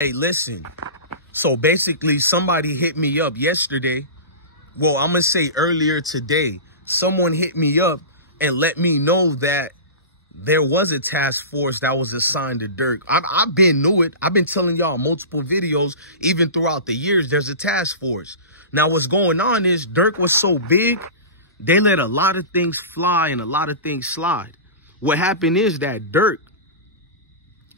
Hey, listen. So basically, somebody hit me up yesterday. Well, I'm going to say earlier today. Someone hit me up and let me know that there was a task force that was assigned to Durk. I've been knew it. I've been telling y'all multiple videos, even throughout the years, there's a task force. Now, what's going on is Durk was so big, they let a lot of things fly and a lot of things slide. What happened is that Durk,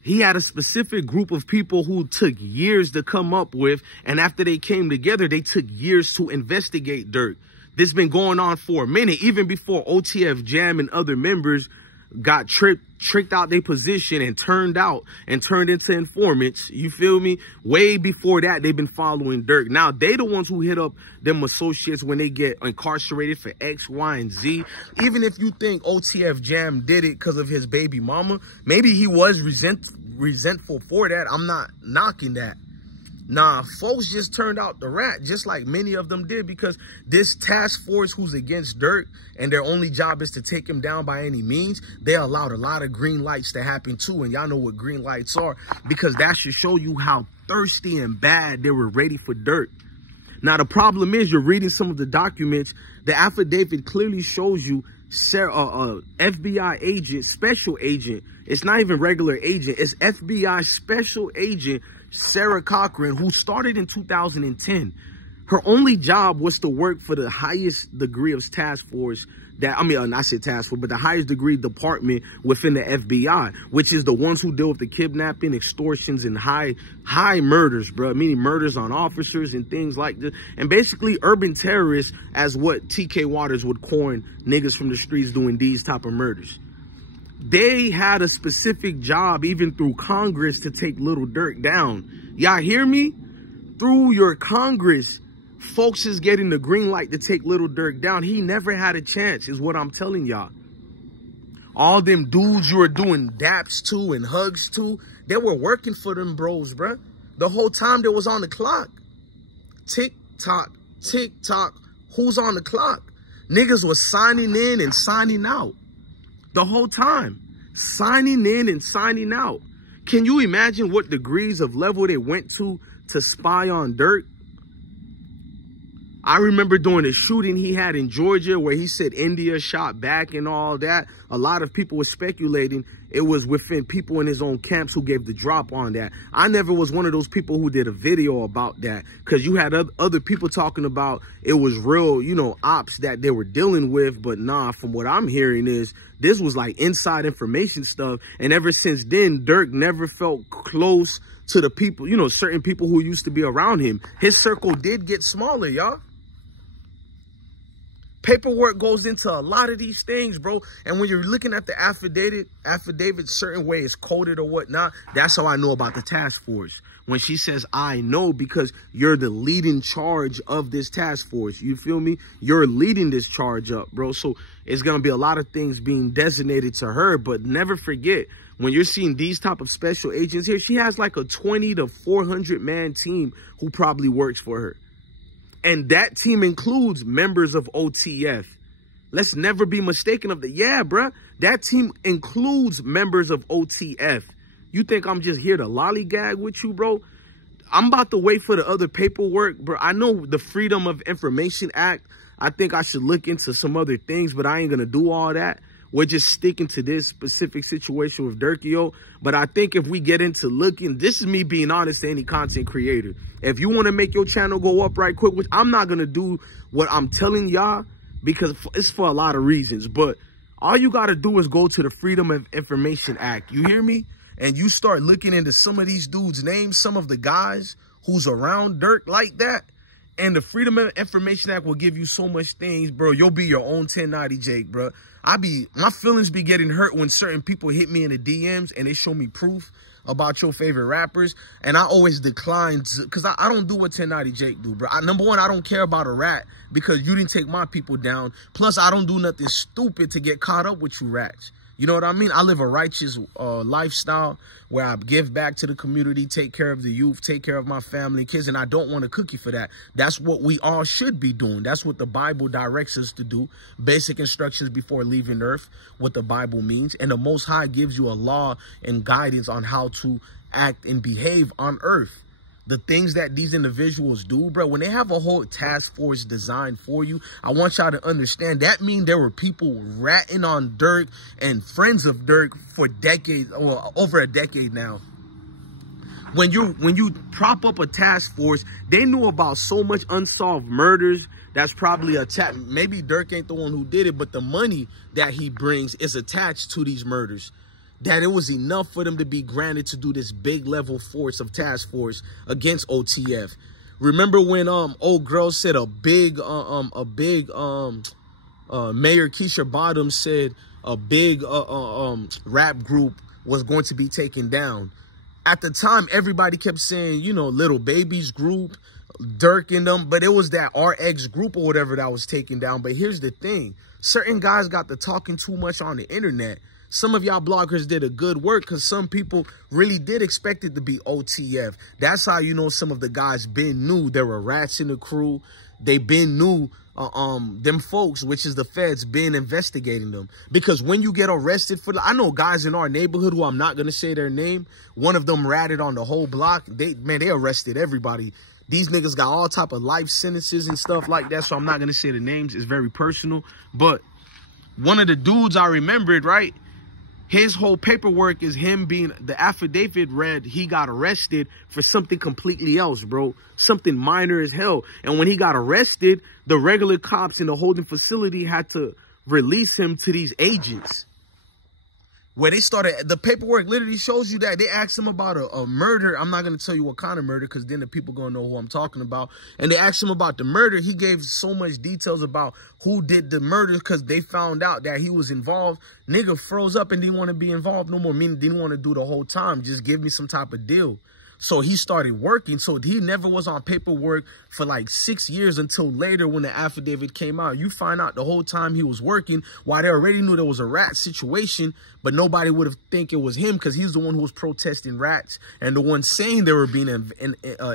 he had a specific group of people who took years to come up with. And after they came together, they took years to investigate Durk. This has been going on for a minute, even before OTF Jam and other members got tricked out their position and turned into informants. You feel me? Way before that, they've been following Durk. Now, they the ones who hit up them associates when they get incarcerated for X, Y, and Z. Even if you think OTF Jam did it because of his baby mama, maybe he was resentful for that. I'm not knocking that. Nah, folks just turned out the rat, just like many of them did, because this task force who's against Durk and their only job is to take him down by any means, they allowed a lot of green lights to happen too. And y'all know what green lights are, because that should show you how thirsty and bad they were ready for Durk. Now, the problem is, you're reading some of the documents. The affidavit clearly shows you FBI agent, special agent. It's not even regular agent. It's FBI special agent Sarah Corcoran, who started in 2010. Her only job was to work for the highest degree of task force that, not say task force, but the highest degree department within the FBI, which is the ones who deal with the kidnapping, extortions, and high murders, bro, meaning murders on officers and things like this. And basically urban terrorists, as what TK Waters would coin niggas from the streets doing these type of murders. They had a specific job, even through Congress, to take Little Durk down. Y'all hear me? Through your Congress, folks is getting the green light to take Little Durk down. He never had a chance, is what I'm telling y'all. All them dudes you were doing daps to and hugs to, they were working for them bros, bruh. The whole time they was on the clock. Tick tock, tick tock. Who's on the clock? Niggas was signing in and signing out. The whole time, signing in and signing out. Can you imagine what degrees of level they went to spy on Durk? I remember during the shooting he had in Georgia where he said India shot back and all that. A lot of people were speculating it was within people in his own camps who gave the drop on that. I never was one of those people who did a video about that, because you had other people talking about it was real, you know, ops that they were dealing with. But nah, from what I'm hearing is this was like inside information stuff. And ever since then, Durk never felt close to the people, you know, certain people who used to be around him. His circle did get smaller, y'all. Paperwork goes into a lot of these things, bro. And when you're looking at the affidavit, certain way it's coded or whatnot. That's how I know about the task force. When she says, I know, because you're the leading charge of this task force. You feel me? You're leading this charge up, bro. So it's going to be a lot of things being designated to her. But never forget, when you're seeing these type of special agents here, she has like a 20 to 400 man team who probably works for her. And that team includes members of OTF. Let's never be mistaken of that. Yeah, bruh. That team includes members of OTF. You think I'm just here to lollygag with you, bro? I'm about to wait for the other paperwork, bro. I know the Freedom of Information Act. I think I should look into some other things, but I ain't going to do all that. We're just sticking to this specific situation with Durkio. But I think if we get into looking, this is me being honest to any content creator. If you want to make your channel go up right quick, which I'm not going to do what I'm telling y'all, because it's for a lot of reasons. But all you got to do is go to the Freedom of Information Act. You hear me? And you start looking into some of these dudes' names, some of the guys who's around Durk like that. And the Freedom of Information Act will give you so much things, bro. You'll be your own 1090 Jake, bro. My feelings be getting hurt when certain people hit me in the DMs and they show me proof about your favorite rappers. And I always decline because I don't do what 1090 Jake do, bro. Number one, I don't care about a rat because you didn't take my people down. Plus, I don't do nothing stupid to get caught up with you rats. You know what I mean? I live a righteous lifestyle where I give back to the community, take care of the youth, take care of my family, kids, and I don't want a cookie for that. That's what we all should be doing. That's what the Bible directs us to do. Basic instructions before leaving earth, what the Bible means. And the Most High gives you a law and guidance on how to act and behave on Earth. The things that these individuals do, bro, when they have a whole task force designed for you, I want y'all to understand that means there were people ratting on Durk and friends of Durk for decades, or over a decade now. When you prop up a task force, they knew about so much unsolved murders. That's probably attached. Maybe Durk ain't the one who did it, but the money that he brings is attached to these murders. That it was enough for them to be granted to do this big level force of task force against OTF. Remember when old girl said Mayor Keisha Bottoms said a big rap group was going to be taken down. At the time, everybody kept saying, you know, Little Baby's group, Durk and them, but it was that RX group or whatever that was taken down. But here's the thing. Certain guys got to talking too much on the internet. Some of y'all bloggers did a good work because some people really did expect it to be OTF. That's how you know some of the guys been knew there were rats in the crew. They been knew them folks, which is the feds, been investigating them. Because when you get arrested for, I know guys in our neighborhood who I'm not going to say their name. One of them ratted on the whole block. They arrested everybody. These niggas got all type of life sentences and stuff like that. So I'm not going to say the names. It's very personal. But one of the dudes I remembered, right? His whole paperwork is him being, the affidavit read he got arrested for something completely else, bro. Something minor as hell. And when he got arrested, the regular cops in the holding facility had to release him to these agents. Where they started, the paperwork literally shows you that. They asked him about a murder. I'm not going to tell you what kind of murder because then the people going to know who I'm talking about. And they asked him about the murder. He gave so much details about who did the murder because they found out that he was involved. Nigga froze up and didn't want to be involved no more, meaning didn't want to do the whole time. Just give me some type of deal. So he started working. So he never was on paperwork for like 6 years until later when the affidavit came out. You find out the whole time he was working, while they already knew there was a rat situation, but nobody would have think it was him because he's the one who was protesting rats and the one saying they were being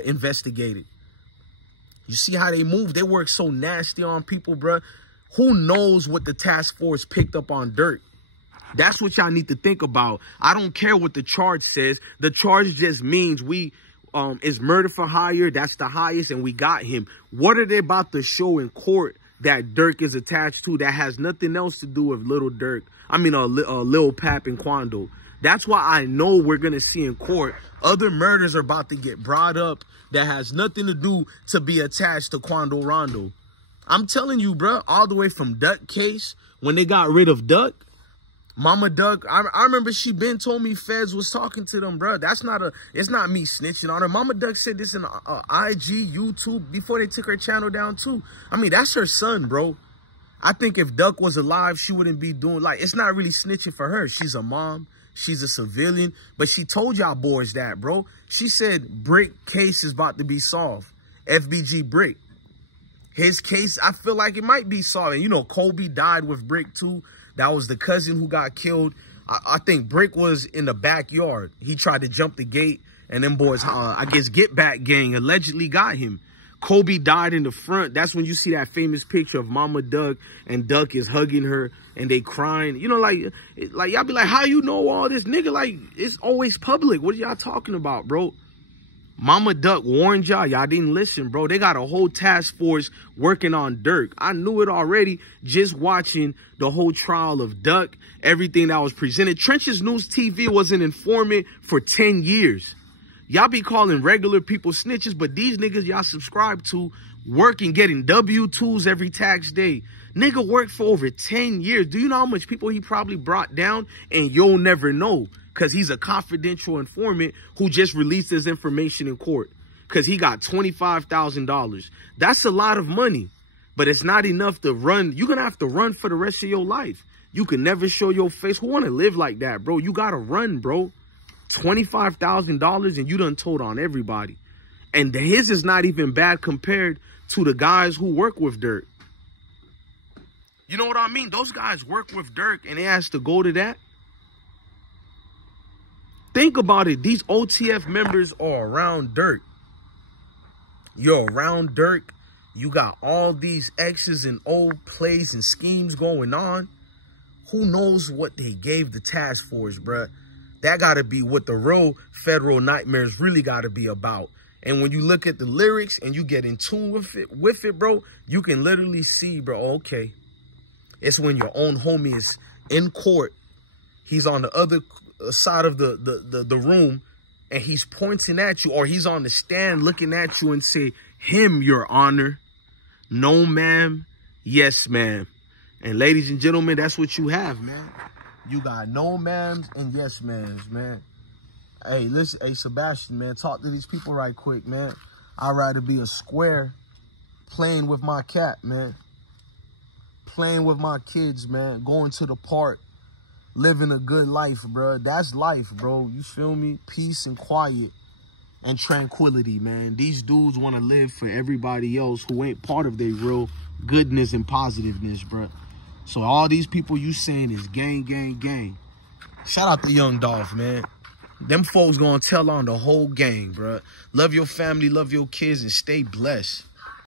investigated. You see how they move? They work so nasty on people, bruh. Who knows what the task force picked up on Durk? That's what y'all need to think about. I don't care what the charge says. The charge just means we is murder for hire. That's the highest, and we got him. What are they about to show in court that Durk is attached to that has nothing else to do with Little Durk? I mean, Lil Pap and Quando. That's why I know we're going to see in court other murders are about to get brought up that has nothing to do to be attached to Quando Rondo. I'm telling you, bro, all the way from Duck case, when they got rid of Duck, Mama Duck, I remember she been told me feds was talking to them, bro. It's not me snitching on her. Mama Duck said this in IG, YouTube, before they took her channel down too. I mean, that's her son, bro. I think if Duck was alive, she wouldn't be doing, like, it's not really snitching for her. She's a mom. She's a civilian. But she told y'all boys that, bro. She said Brick case is about to be solved. FBG Brick. His case, I feel like it might be solved. And, you know, Kobe died with Brick too. That was the cousin who got killed. I think Brick was in the backyard. He tried to jump the gate, and them boys, I guess, Get Back Gang allegedly got him. Kobe died in the front. That's when you see that famous picture of Mama Duck, and Duck is hugging her, and they crying. You know, like y'all be like, how you know all this, nigga? Like, it's always public. What are y'all talking about, bro? Mama Duck warned y'all. Y'all didn't listen, bro. They got a whole task force working on Durk. I knew it already just watching the whole trial of Duck, everything that was presented. Trenches News TV was an informant for 10 years. Y'all be calling regular people snitches, but these niggas y'all subscribe to working, getting W-2s every tax day. Nigga worked for over 10 years. Do you know how much people he probably brought down? And you'll never know. Because he's a confidential informant who just released his information in court. Because he got $25,000. That's a lot of money. But it's not enough to run. You're going to have to run for the rest of your life. You can never show your face. Who want to live like that, bro? You got to run, bro. $25,000 and you done told on everybody. And his is not even bad compared to the guys who work with Durk. You know what I mean? Those guys work with Durk and they has to go to that. Think about it. These OTF members are around Durk. You're around Durk. You got all these X's and old plays and schemes going on. Who knows what they gave the task force, bruh? That got to be what the real federal nightmares really got to be about. And when you look at the lyrics and you get in tune with it, bro, you can literally see, bro, okay, it's when your own homie is in court. He's on the other side of the room and he's pointing at you, or he's on the stand looking at you and say, him, your honor. No, ma'am. Yes, ma'am. And ladies and gentlemen, that's what you have, man. You got no ma'ams and yes, ma'ams, man. Hey, listen, hey, Sebastian, man, talk to these people right quick, man. I'd rather be a square playing with my cat, man. Playing with my kids, man. Going to the park. Living a good life, bro. That's life, bro. You feel me? Peace and quiet and tranquility, man. These dudes want to live for everybody else who ain't part of their real goodness and positiveness, bro. So all these people you saying is gang, gang, gang. Shout out to Young Dolph, man. Them folks gonna tell on the whole gang, bro. Love your family, love your kids, and stay blessed.